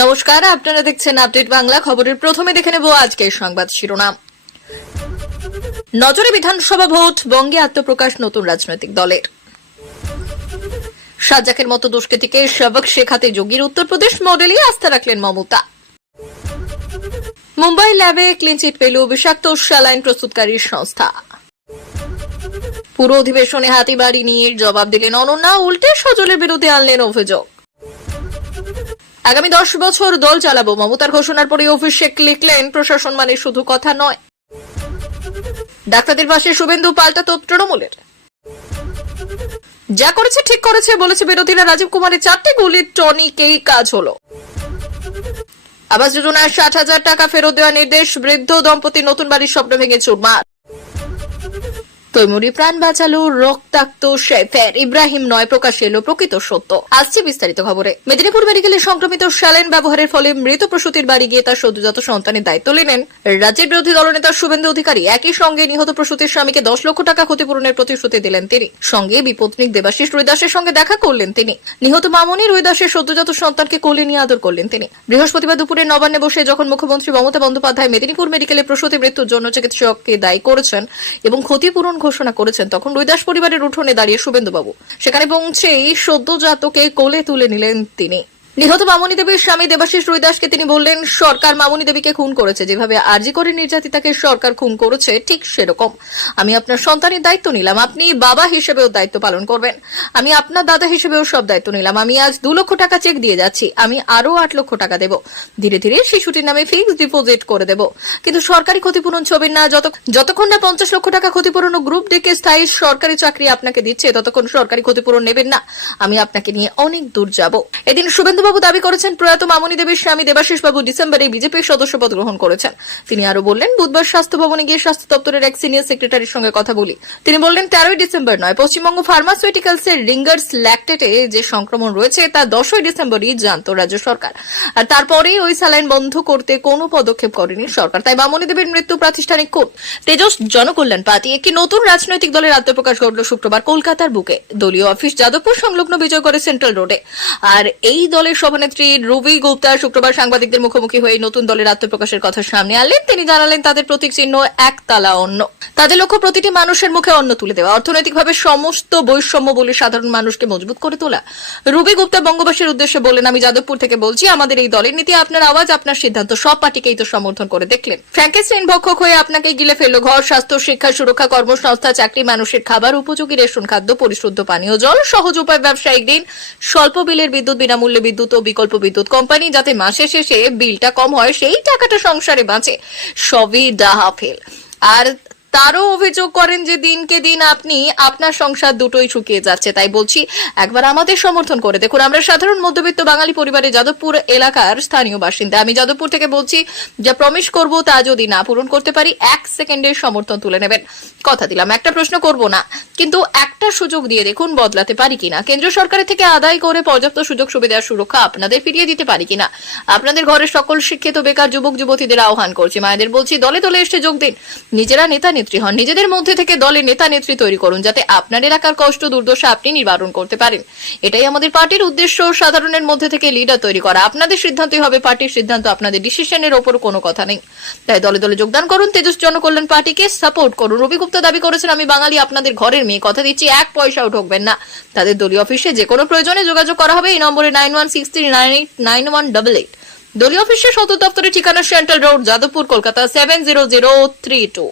নমস্কার, আপনারা দেখছেন আপডেট বাংলা। খবরের প্রথমে দেখে নেব আজকের সংবাদ শিরোনাম। নজরে বিধানসভা ভোট, বঙ্গে আত্মপ্রকাশ নতুন রাজনৈতিক দলের। সাজ্জাকের মতো দুষ্কৃতীকে সবক শেখাতে যোগীর উত্তরপ্রদেশ মডেলে আস্থা রাখলেন মমতা। মুম্বাই ল্যাবে ক্লিনচিট পেল বিষাক্ত স্যালাইন প্রস্তুতকারী সংস্থা। পুরো অধিবেশনে হাতিবাড়ি নিয়ে জবাব দিলেন অনন্যা, উল্টে সজলের বিরুদ্ধে আনলেন অভিযোগ। আগামী 10 বছর দল চালাবো, মমতার ঘোষণার পরে অভিষেক লিখলেন প্রশাসন মানে শুধু কথা নয়। ডাক্তারদের পাশে শুভেন্দু, পাল্টা তোপ তৃণমূলের। যা করেছে ঠিক করেছে বলেছে বিরোধীরা, রাজীব কুমারের 4টে গুলির টনিকেই কাজ হলো। আবাস যোজনায় 60,000 টাকা ফেরত দেওয়ার নির্দেশ, বৃদ্ধ দম্পতির নতুন বাড়ির স্বপ্ন ভেঙে চুরমার। তৈমুরি প্রাণ বাঁচালো রক্তাক্ত শেফের, ইব্রাহিম নয়, প্রকাশ এলো প্রকৃত সত্য। আসছে বিস্তারিত খবরে। মেদিনীপুর মেডিকেলে সংক্রমিত স্যালাইন ব্যবহারের ফলে মৃত প্রসূতির বাড়ি গিয়ে তার সদ্যজাত সন্তানের দায়িত্ব নিলেন রাজ্যের বিরোধী দলনেতা শুভেন্দু অধিকারী। একই সঙ্গে নিহত প্রসূতির স্বামীকে 10 লক্ষ টাকা ক্ষতিপূরণের প্রতিশ্রুতি দিলেন তিনি। সঙ্গে বিপত্নিক দেবাশিস রুইদাসের সঙ্গে দেখা করলেন তিনি। নিহত মামনি রুইদাসের সদ্যজাত সন্তানকে কোলে নিয়ে আদর করলেন তিনি। বৃহস্পতিবার দুপুরে নবান্নে বসে যখন মুখ্যমন্ত্রী মমতা বন্দ্যোপাধ্যায় মেদিনীপুর মেডিকেলে প্রসূতি মৃত্যুর জন্য চিকিৎসককে দায়ী করেছেন এবং ক্ষতিপূরণ ঘোষণা করেছেন, তখন রুইদাস পরিবারের উঠোনে দাঁড়িয়ে শুভেন্দুবাবু সেখানে পৌঁছেই সদ্যজাতকে কোলে তুলে নিলেন তিনি। নিহত মামনি দেবীর স্বামী দেবাশিস রুইদাসকে তিনি বললেন, সরকার মামনি দেবীকে খুন করেছে, যেভাবে আরজি করে নির্যাতিতাকে সরকার খুন করেছে ঠিক সেরকম আমি আপনার সন্তানের দায়িত্ব নিলাম। আপনি বাবা হিসেবেও দায়িত্ব পালন করবেন, আমি আপনার দাদা হিসেবেও সব দায়িত্ব নিলাম। আমি আজ 2 লক্ষ টাকা চেক দিয়ে যাচ্ছি, আমি আরো 8 লক্ষ টাকা দেব, ধীরে ধীরে শিশুটির নামে ফিক্সড ডিপোজিট করে দেব, কিন্তু সরকারি ক্ষতিপূরণ ছবেন না। যতক্ষণ না 50 লক্ষ টাকা ক্ষতিপূরণ ও গ্রুপ ডেকে স্থায়ী সরকারি চাকরি আপনাকে দিচ্ছে, ততক্ষণ সরকারি ক্ষতিপূরণ নেবেন না। আমি আপনাকে নিয়ে অনেক দূর যাব। এদিন শুভেন্দু বাবু দাবি করেছেন, প্রয়াত মামনি দেবীর স্বামী দেবাশিস বাবু ডিসেম্বরে বিজেপির সদস্যপদ গ্রহণ করেছেন। তিনি আরো বললেন, বুধবার স্বাস্থ্য ভবনে গিয়ে স্বাস্থ্য দপ্তরের এক সিনিয়র সেক্রেটারির সঙ্গে কথা বলি। তিনি বললেন, 13ই ডিসেম্বর নয়, পশ্চিমবঙ্গ ফার্মাসিউটিক্যালস এর রিঙ্গার্স ল্যাকটেটে যে সংক্রমণ রয়েছে তা 10ই ডিসেম্বরই জানত রাজ্য সরকার, আর তারপরেই ওই স্যালাইন বন্ধ করতে কোনো পদক্ষেপ করেনি সরকার। তাই মামনি দেবীর মৃত্যু প্রাতিষ্ঠানিক খুন। তেজস জনকল্যাণ পার্টি একটি নতুন রাজনৈতিক দলের আত্মপ্রকাশ ঘটল শুক্রবার কলকাতার বুকে। দলীয় অফিস যাদবপুর সংলগ্ন বিজয়গড়ের সেন্ট্রাল রোডে। আর এই দলের সভানেত্রী রুবি গুপ্তা শুক্রবার সাংবাদিকদের মুখোমুখি হয়ে নতুন দলের আত্মপ্রকাশের কথা সামনে আনলেন। তিনি জানালেন, তাদের প্রতীক চিহ্ন একতলা অন্ন, তাদের লক্ষ্য প্রতিটি মানুষের মুখে অন্ন তুলে দেওয়া, অর্থনৈতিকভাবে সমস্ত বৈষম্য বলে সাধারণ মানুষকে মজবুত করে তোলা। রুবি গুপ্তা বঙ্গবাসীর উদ্দেশ্যে বললেন, আমি যাদবপুর থেকে বলছি, আমাদের এই দলের নীতি, আপনার আওয়াজ, আপনার সিদ্ধান্ত, সব পার্টিকেই তো সমর্থন করে দেখলেন। ফ্র্যাঙ্কেস্টাইন ভক্ষক হয়ে আপনাকে গিলে ফেললো ঘর, স্বাস্থ্য, শিক্ষা, সুরক্ষা, কর্মসংস্থা, চাকরি, মানুষের খাবার, উপযোগী রেশন খাদ্য, পরিশুদ্ধ পানীয় জল, সহজ উপায় ব্যবসায়িক ঋণ, স্বল্প বিলের বিদ্যুৎ, বিনামূল্যে বিদ্যুৎ ও বিকল্প বিদ্যুৎ কোম্পানি, যাতে মাসে শেষে বিলটা কম হয়, সেই টাকাটা সংসারে বাঁচে, সবই ডাহা ফেল। আর তারও অভিযোগ করেন যে দিনকে দিন আপনি আপনার সংসার দুটোই শুকিয়ে যাচ্ছে। তাই বলছি, একবার আমাদের সমর্থন করে দেখুন। আমরা সাধারণ মধ্যবিত্ত বাঙালি পরিবারে যাদবপুর এলাকার স্থানীয় বাসিন্দা। আমি যাদবপুর থেকে বলছি, যা প্রমিস করব তা যদি না পূরণ করতে পারি, 1 সেকেন্ডের সমর্থন তুলে নেবেন। কথা দিলাম, একটা প্রশ্ন করব না, কিন্তু একটা সুযোগ দিয়ে দেখুন বদলাতে পারি কিনা। কেন্দ্র সরকারের থেকে আদায় করে পর্যাপ্ত সুযোগ সুবিধার সুরক্ষা আপনাদের ফিরিয়ে দিতে পারি কিনা। আপনাদের ঘরের সকল শিক্ষিত বেকার যুবক যুবতীদের আহ্বান করছি, মায়েদের বলছি, দলে দলে এসে যোগ দিন। নিজেরা নেতা নেত্রী হন, নিজেদের মধ্যে থেকে দলের নেতা নেত্রী তৈরি করুন, যাতে আপনার এলাকার কষ্ট দুর্দশা আপনি নিবারণ করতে পারেন। এটাই আমাদের পার্টির উদ্দেশ্য, সাধারণের মধ্যে থেকে লিডার তৈরি করা। আপনাদের সিদ্ধান্তই হবে পার্টির সিদ্ধান্ত, আপনাদের ডিসিশনের ওপর কোনো কথা নেই। তাই দলে দলে যোগদান করুন, তেজস জনকল্যাণ পার্টিকে সাপোর্ট করুন। রবি গুপ্তা দাবি করেছেন, আমি বাঙালি, আপনাদের ঘরের মেয়ে, কথা দিচ্ছি 1 পয়সাও ঠকবেন না। তাদের দলীয় অফিসে যে কোনো প্রয়োজনে যোগাযোগ করা হবে এই নম্বরে 9163989188। দলীয় অফিসের সদর দপ্তরের ঠিকানা সেন্ট্রাল রোড, যাদবপুর, কলকাতা 70032।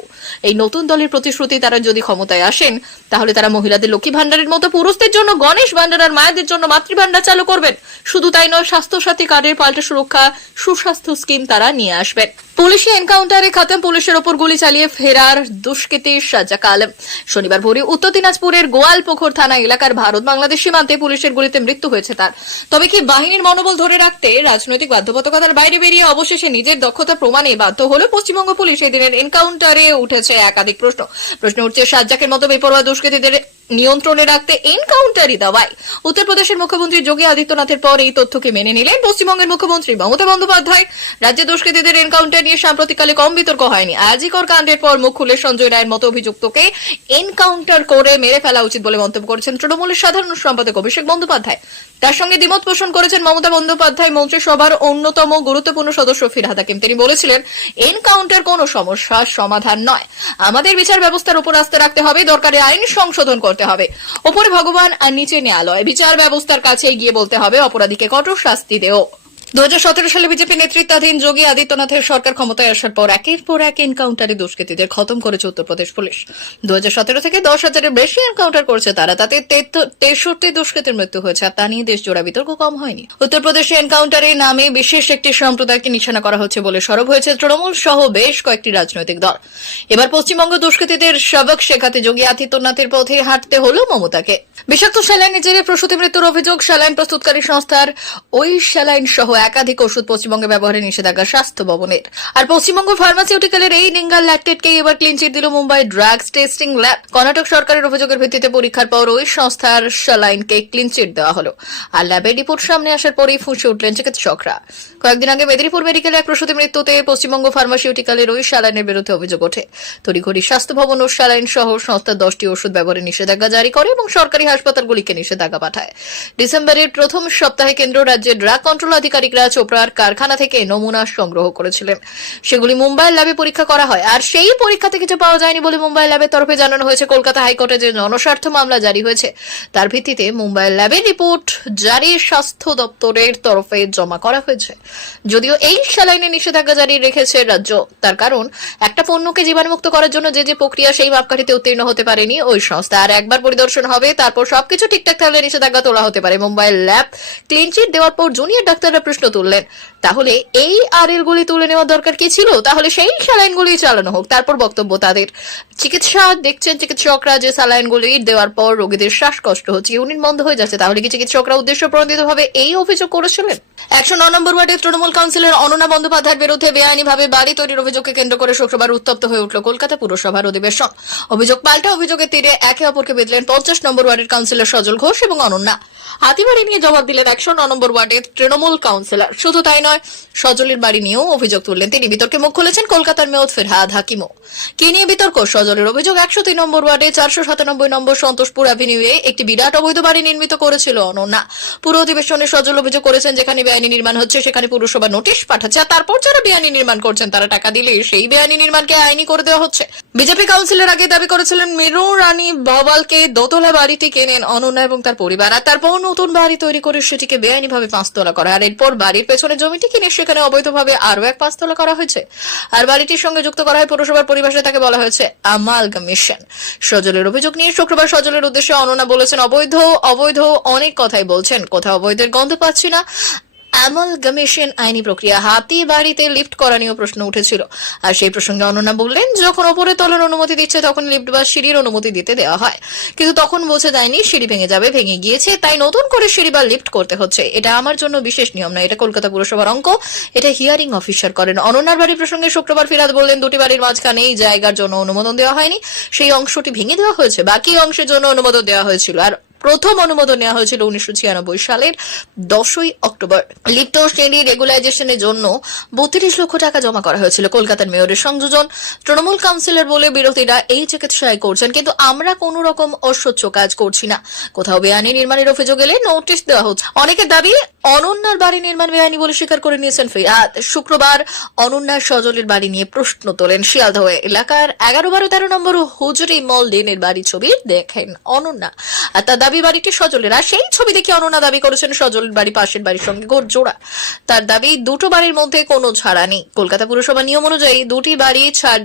এই নতুন দলের প্রতিশ্রুতি, তারা যদি ক্ষমতায় আসেন তাহলে তারা মহিলাদের লক্ষ্মী ভান্ডারের মতো পুরুষদের জন্য গণেশ ভান্ডার আর মায়েদের জন্য মাতৃ ভান্ডার চালু করবেন। শুধু তাই নয়, স্বাস্থ্য সাথী কার্ডের পাল্টা সুরক্ষা, সুস্বাস্থ্য স্কিম তারা নিয়ে আসবেন। পুলিশি এনকাউন্টারে খাতেম পুলিশের ওপর গুলি চালিয়ে ফেরার দুষ্কৃতী সাজ্জাক আলম। শনিবার ভোরে উত্তর দিনাজপুরের গোয়ালপুকুর থানা এলাকার ভারত বাংলাদেশ সীমান্তে পুলিশের গুলিতে মৃত্যু হয়েছে তার। তবে কি বাহিনীর মনোবল ধরে রাখতে রাজনৈতিক বাধ্যবাধকতার বাইরে বেরিয়ে অবশেষে নিজের দক্ষতা প্রমাণে বাধ্য হলো পশ্চিমবঙ্গ পুলিশ? এই দিনের এনকাউন্টারে উঠেছে একাধিক প্রশ্ন উঠছে, সাজ্জাকের মতো বেপরোয়া দুষ্কৃতীদের নিয়ন্ত্রণে রাখতে এনকাউন্টারই দাওয়ায়। উত্তরপ্রদেশের মুখ্যমন্ত্রী যোগী আদিত্যনাথের পর এই তথ্যকে মেনে নিলেন পশ্চিমবঙ্গের মুখ্যমন্ত্রী মমতা বন্দ্যোপাধ্যায়। রাজ্যে দুষ্কৃতীদের এনকাউন্টার নিয়ে সাম্প্রতিককালে কম বিতর্ক হয়নি। আজিকর কাণ্ডের পর মুখ খুলে সঞ্জয় রায়ের মতো অভিযুক্তকে এনকাউন্টার করে মেরে ফেলা উচিত বলে মন্তব্য করেছেন তৃণমূলের সাধারণ সম্পাদক অভিষেক বন্দ্যোপাধ্যায়। তার সঙ্গে দ্বিমত পোষণ করেছেন মমতা বন্দ্যোপাধ্যায় মন্ত্রিসভার অন্যতম গুরুত্বপূর্ণ সদস্য ফিরহাদ হাকিম। তিনি বলেছিলেন, এনকাউন্টার কোনো সমস্যার সমাধান নয়, আমাদের বিচার ব্যবস্থার উপর আস্থা রাখতে হবে, দরকারে আইন সংশোধন করতে হবে, ওপরে ভগবান আর নিচে ন্যায়ালয়, বিচার ব্যবস্থার কাছে গিয়ে বলতে হবে অপরাধীকে কঠোর শাস্তি দেও। 2017 সালে বিজেপি নেতৃত্বাধীন যোগী আদিত্যনাথের সরকার ক্ষমতায় আসার পর একের পর এক এনকাউন্টারে দুষ্কৃতীদের খতম করেছে উত্তরপ্রদেশ পুলিশ। 2017 থেকে 10,000-এর বেশি এনকাউন্টার করেছে তারা, তাতে 63 দুষ্কৃতীর মৃত্যু হয়েছে, আর তা নিয়ে দেশ জোড়া বিতর্ক কম হয়নি। উত্তরপ্রদেশে এনকাউন্টারের নামে বিশেষ একটি সম্প্রদায়কে নিশানা করা হচ্ছে বলে সরব হয়েছে তৃণমূল সহ বেশ কয়েকটি রাজনৈতিক দল। এবার পশ্চিমবঙ্গ দুষ্কৃতীদের সবক শেখাতে যোগী আদিত্যনাথের পথে হাঁটতে হলো মমতাকে। বিষাক্ত স্যালাইনে জেরে প্রসূতি মৃত্যুর অভিযোগ, স্যালাইন প্রস্তুতকারী সংস্থার ওই স্যালাইন সহ একাধিক ওষুধ পশ্চিমবঙ্গে ব্যবহারে নিষেধাজ্ঞা স্বাস্থ্য ভবনের। আর পশ্চিমবঙ্গ ফার্মাসিউটিক্যালের এই নিঙ্গাল ল্যাকটেটকে এবার ক্লিন চিট দিল Mumbai drugs testing lab. Karnataka সরকারের অভিযোগের ভিত্তিতে পরীক্ষার পর ওই সংস্থার স্যালাইনকে ক্লিন চিট দেওয়া হলো। আর ল্যাবের রিপোর্ট সামনে আসার পরেই ফুঁসে উঠলেন চিকিৎসকরা। কয়েকদিন আগে মেদিনীপুর মেডিকেলে এক প্রসূতি মৃত্যুতে পশ্চিমবঙ্গ ফার্মাসিউটিক্যালের ওই স্যালাইনের বিরুদ্ধে অভিযোগ ওঠে। তড়িঘড়ি স্বাস্থ্য ভবন ও স্যালাইন সহ সংস্থার 10টি ওষুধ ব্যবহারে নিষেধাজ্ঞা জারি করে এবং সরকারি হাসপাতালগুলিকে নিষেধাজ্ঞা পাঠায়। ডিসেম্বরের প্রথম সপ্তাহে কেন্দ্র রাজ্যের ড্রাগ কন্ট্রোল আধিকারিকরা চোপড়ার কারখানা থেকে নমুনা সংগ্রহ করেছিলেন। সেগুলি মুম্বাইয়ের ল্যাবে পরীক্ষা করা হয়, আর সেই পরীক্ষাতে কিছু পাওয়া যায়নি বলে মুম্বাই ল্যাবের তরফে জানানো হয়েছে। কলকাতা হাইকোর্টে যে জনস্বার্থ মামলা জারি হয়েছে তার ভিত্তিতে মুম্বাইয়ের ল্যাবের রিপোর্ট জারি স্বাস্থ্য দপ্তরের তরফে জমা করা হয়েছে। যদিও এই স্যালাইনে নিষেধাজ্ঞা জারি রেখেছে রাজ্য, তার কারণ একটা পণ্যকে জীবাণুমুক্ত করার জন্য যে প্রক্রিয়া সেই মাপকাঠিতে উত্তীর্ণ হতে পারেনি ওই সংস্থা। আর একবার পরিদর্শন হবে, তারপর সবকিছু ঠিকঠাক থাকলে নিষেধাজ্ঞা তোলা হতে পারে। মুম্বাইয়ের ল্যাব ক্লিন চিট দেওয়ার পর জুনিয়র ডাক্তাররা প্রশ্ন তুললেন, তাহলে এই আরএল গুলি তুলে নেওয়ার দরকার কি ছিল? তাহলে সেই স্যালাইন গুলি চালানো হোক। তারপর বক্তব্য তাদের, চিকিৎসা দেখছেন চিকিৎসকরা যে স্যালাইন গুলি দেওয়ার পর রোগীদের শ্বাসকষ্ট হচ্ছে, ইউনিট বন্ধ হয়ে যাচ্ছে, তাহলে কি চিকিৎসকরা উদ্দেশ্য প্রণোদিতভাবে এই অভিযোগ করেছিলেন? 109 নম্বর ওয়ার্ডের তৃণমূল কাউন্সিলর অনন্যা বন্দ্যোপাধ্যায়ের বিরুদ্ধে বেআইনিভাবে বাড়ি তৈরির অভিযোগকে কেন্দ্র করে শুক্রবার উত্তপ্ত হয়ে উঠল কলকাতা পুরসভার অধিবেশন। অভিযোগ পাল্টা অভিযোগের তীরে একে অপরকে বেঁধলেন 50 নম্বর ওয়ার্ডের কাউন্সিলর সজল ঘোষ এবং অনন্যা। হাতিবাড়ি নিয়ে জবাব দিলেন 109 নম্বর ওয়ার্ডের তৃণমূল কাউন্সিলর। শুধু তাই নয়, সজলের বাড়ি নিয়েও অভিযোগ তুললেন তিনি। বিতর্কে মুখ খুলেছেন কলকাতার মেয়র ফিরহাদ হাকিমও। কি নিয়ে বিতর্ক? সজলের অভিযোগ, 103 নম্বর ওয়ার্ডে 497 নম্বর সন্তোষপুর অ্যাভিনিউয়ে একটি বিরাট অবৈধ বাড়ি নির্মিত করেছিল অনন্যা। পুরো অধিবেশনে সজল অভিযোগ করেছেন, যেখানে বেআইনি নির্মাণ হচ্ছে সেখানে পুরসভা নোটিশ পাঠাচ্ছে, আর তারপর যারা বেআইনি নির্মাণ করছেন তারা টাকা দিলে সেই বেআইনি নির্মাণকে আইনি করে দেওয়া হচ্ছে। বিজেপি কাউন্সিলর আগে দাবি করেছিলেন মিরু রানী বাওয়ালকে দোতলা বাড়িটি কেনেন অনন্যা এবং তার পরিবার, আর তারপর নতুন বাড়ি তৈরি করে সেটিকে বেআইনিভাবে 5তলা করা। আর এরপর বাড়ির পেছনে জমিটি কিনে সেখানে অবৈধভাবে আরো এক 5তলা করা হয়েছে। আর বাড়িটির সঙ্গে যুক্ত করা হয় পুরসভার পরিবেশে, তাকে বলা হয়েছে আমালগামেশন। সজলের অভিযোগ নিয়ে শুক্রবার সজলের উদ্দেশ্যে অনন্যা বলেছেন, অবৈধ অনেক কথাই বলছেন, কোথাও অবৈধের গন্ধ পাচ্ছি না। অ্যামালগামেশন আইনি প্রক্রিয়া। হাতি বাড়িতে লিফট করা নিয়েও প্রশ্ন উঠেছিল, আর সেই প্রসঙ্গে অনন্যা বললেন, যখন ওপরে তলার অনুমতি দিচ্ছে তখন লিফট বা সিঁড়ির অনুমতি দিতে দেওয়া হয়, কিন্তু তখন বোঝা যায়নি সিঁড়ি ভেঙে যাবে, ভেঙে গিয়েছে, তাই নতুন করে সিঁড়ি বা লিফট করতে হচ্ছে। এটা আমার জন্য বিশেষ নিয়ম না, এটা কলকাতা পুরসভার অঙ্ক, এটা হিয়ারিং অফিসার করেন। অনন্যার বাড়ি প্রসঙ্গে শুক্রবার ফিরহাদ বললেন, দুটি বাড়ির মাঝখানে এই জায়গার জন্য অনুমোদন দেওয়া হয়নি, সেই অংশটি ভেঙে দেওয়া হয়েছে, বাকি অংশের জন্য অনুমোদন দেওয়া হয়েছিল। আর প্রথম অনুমোদন নেওয়া হয়েছিল 1996 সালের 10ই অক্টোবর। লিফট ও সিঁড়ি রেগুলাইজেশনের জন্য 32 লক্ষ টাকা জমা করা হয়েছিল। কলকাতার মেয়রের সংযোজন। তৃণমূল কাউন্সিলর বলে বিরোধীরা এই চিকিৎসায় করছেন, কিন্তু আমরা কোন রকম অস্বচ্ছ কাজ করছি না। কোথাও বেআইনি নির্মাণের অভিযোগ এলে নোটিশ দেওয়া হচ্ছে। অনেকের দাবি, অনন্যার বাড়ি নির্মাণ বেআইনি বলে স্বীকার করে নিয়েছেন ফিরহাদ। শুক্রবার অনন্যার সজলের বাড়ি নিয়ে প্রশ্ন তোলেন। শিয়ালদহ এলাকার 11, 12, 13 নম্বর হুজুরি মল লেনের বাড়ি ছবি দেখেন অনন্যা, আর তার দাবি বাড়িটি সজলের। আর সেই ছবি দেখে অনন্যা দাবি করেছেন সজলের বাড়ি পাশের বাড়ির সঙ্গে গোড় জোড়া। তার দাবি, দুটো বাড়ির মধ্যে কোনো ছাড়া নেই। কলকাতা পুরসভা নিয়ম অনুযায়ী দুটি বাড়ি ছাড়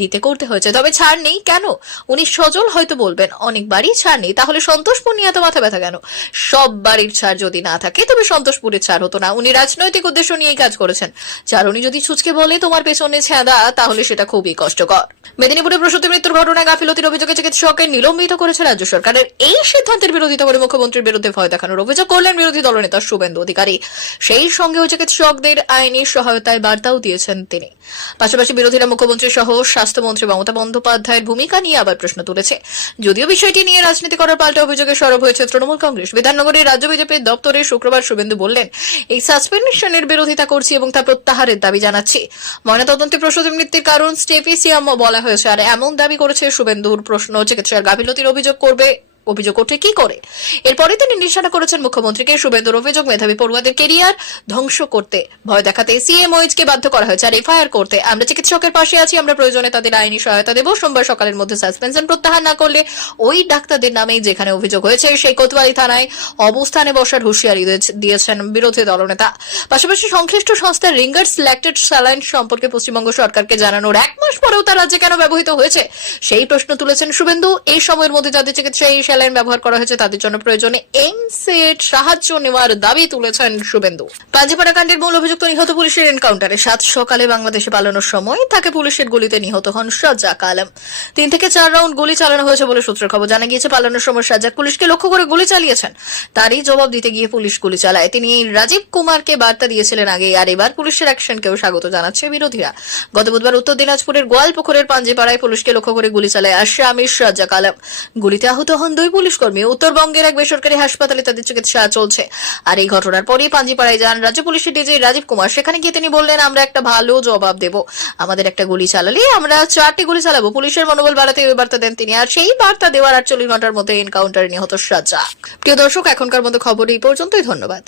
দিতে করতে হয়েছে, তবে ছাড় নেই কেন? উনি সজল হয়তো বলবেন অনেক বাড়ি ছাড় নেই, তাহলে সন্তোষপুর নিয়ে এত মাথা ব্যথা কেন? সব বাড়ির ছাড় যদি না থাকে তবে সন্তোষপুরের ছাড় হতো না। উনি রাজনৈতিক উদ্দেশ্য নিয়েই কাজ করেছেন। চারুনি যদি ছুচকে বলে তোমার পেছনে ছেঁদা, তাহলে সেটা খুবই কষ্টকর। মেদিনীপুরে প্রসূতি মৃত্যুর ঘটনায় গাফিলতির অভিযোগে চিকিৎসককে নিলম্বিত করেছে রাজ্য সরকারের। এই সিদ্ধান্তের বিরোধিতা করে মুখ্যমন্ত্রীর বিরুদ্ধে ভয় দেখানোর অভিযোগ করলেন বিরোধী দলনেতা শুভেন্দু অধিকারী। সেই সঙ্গে চিকিৎসকদের আইনি সহায়তায় বার্তাও দিয়েছেন তিনি। পাশাপাশি বিরোধীরা মুখ্যমন্ত্রী সহ স্বাস্থ্যমন্ত্রী মমতা বন্দ্যোপাধ্যায়ের ভূমিকা নিয়ে আবার প্রশ্ন তুলেছে। যদিও বিষয়টি নিয়ে রাজনীতি করার পাল্টা অভিযোগে সরব হয়েছে তৃণমূল কংগ্রেস। বিধাননগরের রাজ্য বিজেপির দপ্তরে শুক্রবার শুভেন্দু বললেন, এই সাসপেনশনের বিরোধিতা করছি এবং তা প্রত্যাহারের দাবি জানাচ্ছি। ময়নাতদন্তে প্রসূতি মৃত্যুর কারণ স্টেফিসিয়াম বলা হয়েছে, আর এমন দাবি করেছে শুভেন্দুর প্রশ্ন চিকিৎসার গাফিলতির অভিযোগ করবে অভিযোগ ওঠে কি করে? এরপরে তিনি নিশানা করেছেন মুখ্যমন্ত্রীকে। শুভেন্দুর অভিযোগ, মেধাবী পড়ুয়াদের কেরিয়ার ধ্বংস করতে, ভয় দেখাতে সিএমওইচকে বাধ্য করা হয়েছে আর এফআইআর করতে। আমরা চিকিৎসকের পাশে আছি, আমরা প্রয়োজনে তাদের আইনি সহায়তা দেব। সোমবার সকালের মধ্যে সাসপেনশন প্রত্যাহার না করলে ওই ডাক্তারদের নামে যেখানে অভিযোগ হয়েছে সেই কোতোয়ালি থানায় অবস্থানে বসার হুঁশিয়ারি দিয়েছেন বিরোধী দলনেতা। পাশাপাশি সংশ্লিষ্ট সংস্থার রিঙ্গার সিলেক্টেড স্যালাইন সম্পর্কে পশ্চিমবঙ্গ সরকারকে জানানোর 1 মাস পরেও তা রাজ্যে কেন ব্যবহৃত হয়েছে সেই প্রশ্ন তুলেছেন শুভেন্দু। এই সময়ের মধ্যে যাদের চিকিৎসায় এই স্যালাইন ব্যবহার করা হয়েছে তাদের জন্য প্রয়োজনে এমসেট সাহায্য নেওয়ার দাবি তুলেছেন শুভেন্দু। পাঞ্জিপাড়া কাণ্ডের মূল অভিযুক্ত নিহত পুলিশের এনকাউন্টারে 7 সকালে বাংলাদেশে পালানোর সময় তাকে পুলিশের গুলিতে নিহত হন সাজ্জাক আলম। 3 থেকে 4 রাউন্ড গুলি চালানো হয়েছে বলে সূত্রের খবর। জানা গিয়েছে পালানোর সময় সাজ্জাক পুলিশকে লক্ষ্য করে গুলি চালিয়েছেন। তারই জবাব দিতে গিয়ে পুলিশ গুলি চালায়। তিনি রাজীব কুমারকে বার্তা দিয়েছিলেন আগে, আর এবার পুলিশের অ্যাকশনকেও স্বাগত জানাচ্ছে বিরোধীরা। গত বুধবার উত্তর দিনাজপুরের গোয়ালপুকুরের পাঞ্জিপাড়ায় পুলিশকে লক্ষ্য করে গুলি চালায় আসামি সাজ্জাক আলম। গুলিতে আহত হন 2 পুলিশ কর্মী। উত্তরবঙ্গের এক বেসরকারি হাসপাতালে তাদের চিকিৎসা চলছে। আর এই ঘটনার পরেই পাঞ্জিপাড়ায় যান রাজ্য পুলিশের ডিজি রাজীব কুমার। সেখানে গিয়ে তিনি বললেন, আমরা একটা ভালো জবাব দেব, আমাদের একটা গুলি চালালে আমরা 4টি গুলি চালাবো। পুলিশের মনোবল বাড়াতে ওই বার্তা দেন তিনি। আর সেই বার্তা দেওয়ার 48 ঘন্টার মধ্যে এনকাউন্টারে নিহত সাজ্জাক। প্রিয় দর্শক, এখনকার মতো খবর এই পর্যন্তই। ধন্যবাদ।